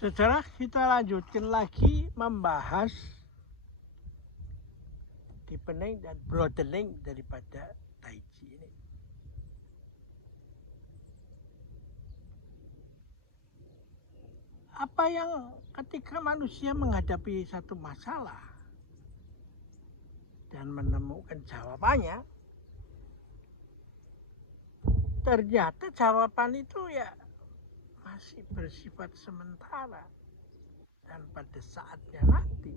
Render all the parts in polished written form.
Sejarah kita lanjutkan lagi membahas deepening dan broadening daripada Tai Chi ini. Apa yang ketika manusia menghadapi satu masalah dan menemukan jawabannya, ternyata jawaban itu ya masih bersifat sementara, dan pada saatnya nanti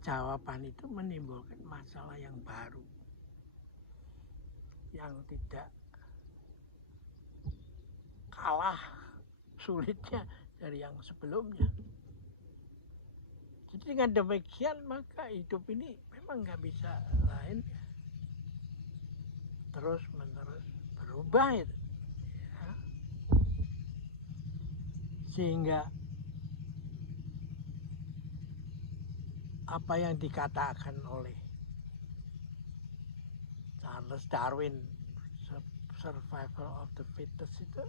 jawaban itu menimbulkan masalah yang baru yang tidak kalah sulitnya dari yang sebelumnya. Jadi dengan demikian maka hidup ini memang nggak bisa lain terus menerus berubah itu. Ya. Sehingga apa yang dikatakan oleh Charles Darwin, survival of the fittest, itu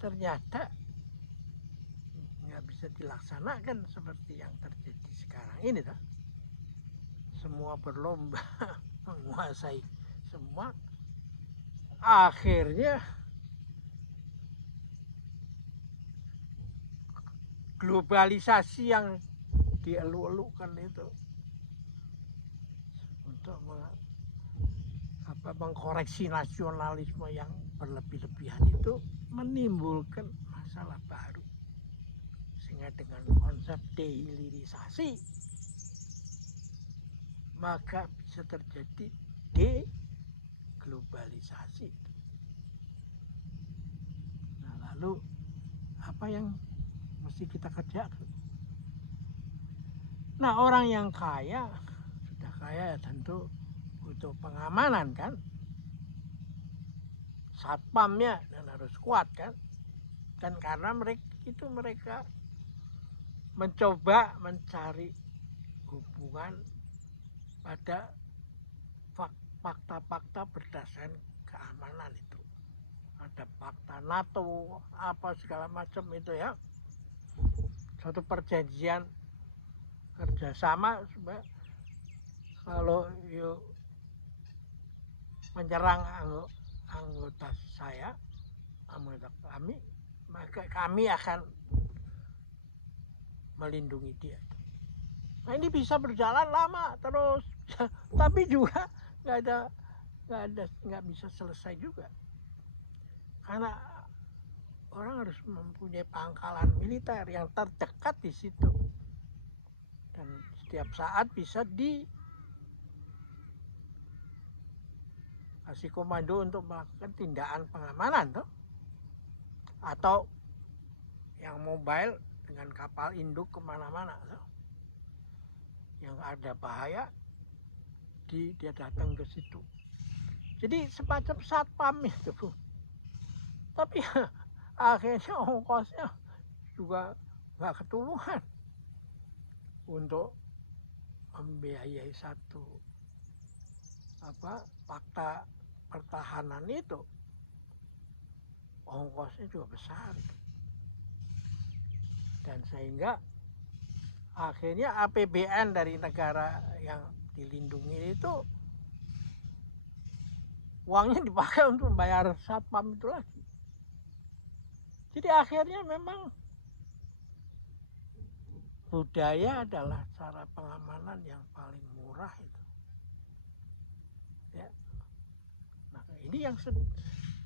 ternyata nggak bisa dilaksanakan seperti yang terjadi sekarang ini toh. Semua berlomba menguasai semua, akhirnya globalisasi yang dieluk-elukkan itu untuk mengkoreksi nasionalisme yang berlebih-lebihan itu menimbulkan masalah baru. Sehingga dengan konsep dehilirisasi maka bisa terjadi deglobalisasi. Nah, lalu apa yang mesti kita kerjakan? Nah, orang yang kaya, sudah kaya ya tentu butuh pengamanan kan, satpamnya dan harus kuat kan, dan karena mereka mencoba mencari hubungan pada fakta-fakta berdasarkan keamanan itu. Ada fakta NATO apa segala macam itu ya, suatu perjanjian kerjasama supaya kalau yuk menyerang anggota kami, maka kami akan melindungi dia. Nah, ini bisa berjalan lama terus, tapi juga nggak bisa selesai juga, karena orang harus mempunyai pangkalan militer yang terdekat di situ dan setiap saat bisa dikasih komando untuk melakukan tindakan pengamanan toh, atau yang mobile dengan kapal induk kemana-mana toh. Yang ada bahaya dia datang ke situ. Jadi semacam satpam itu. Tapi akhirnya ongkosnya juga nggak ketulungan untuk membiayai satu fakta pertahanan itu. Ongkosnya juga besar. Dan sehingga akhirnya APBN dari negara yang dilindungi itu uangnya dipakai untuk membayar satpam itu lagi. Jadi akhirnya memang budaya adalah cara pengamanan yang paling murah itu. Ya. Nah, ini yang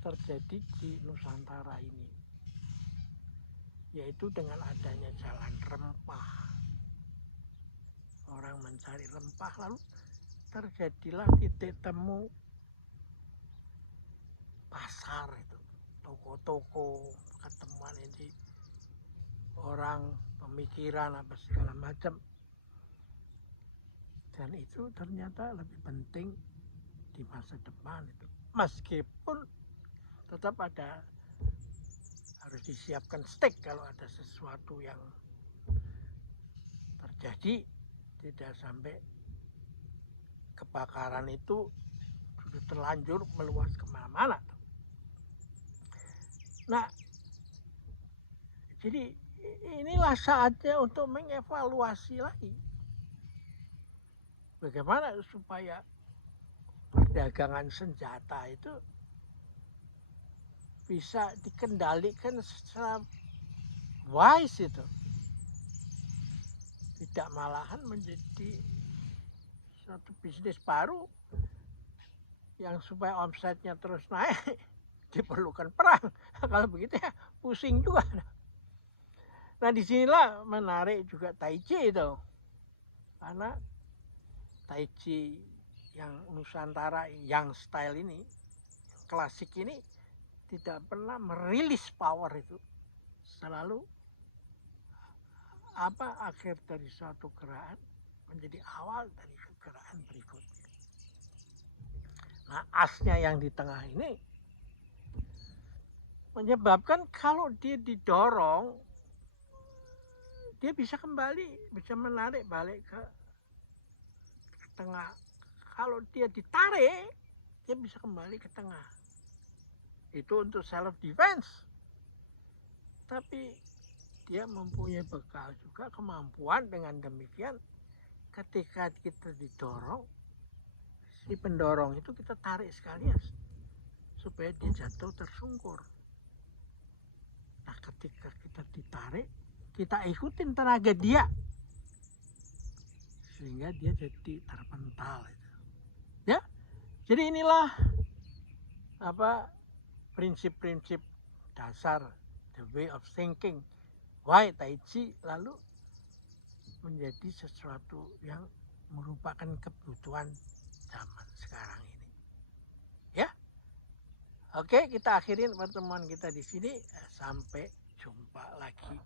terjadi di Nusantara ini, yaitu dengan adanya jalan rempah. Orang mencari rempah, lalu terjadilah titik temu pasar itu, toko-toko, ketemuan ini orang, pemikiran apa segala macam, dan itu ternyata lebih penting di masa depan itu. Meskipun tetap harus disiapkan stake kalau ada sesuatu yang terjadi, tidak sampai kebakaran itu sudah terlanjur meluas kemana-mana. Nah, Jadi inilah saatnya untuk mengevaluasi lagi bagaimana supaya perdagangan senjata itu bisa dikendalikan secara wise itu, tidak malahan menjadi suatu bisnis baru yang supaya omsetnya terus naik diperlukan perang. Kalau begitu ya pusing juga. Nah disinilah menarik juga Tai Chi itu, karena Tai Chi yang Nusantara yang style ini, klasik ini, tidak pernah merilis power itu, selalu akhir dari suatu gerakan menjadi awal dari gerakan berikutnya. Nah asnya yang di tengah ini menyebabkan kalau dia didorong, dia bisa kembali, bisa menarik balik ke tengah. Kalau dia ditarik, dia bisa kembali ke tengah. Itu untuk self defense. Tapi dia mempunyai bekal juga, kemampuan dengan demikian ketika kita didorong, si pendorong itu kita tarik sekalian supaya dia jatuh tersungkur. Nah ketika kita ditarik, kita ikutin tenaga dia sehingga dia jadi terpental. Ya, jadi inilah prinsip-prinsip dasar, the way of thinking, why Tai Chi lalu menjadi sesuatu yang merupakan kebutuhan zaman sekarang ini. Ya, oke, kita akhirin pertemuan kita di sini. Sampai jumpa lagi.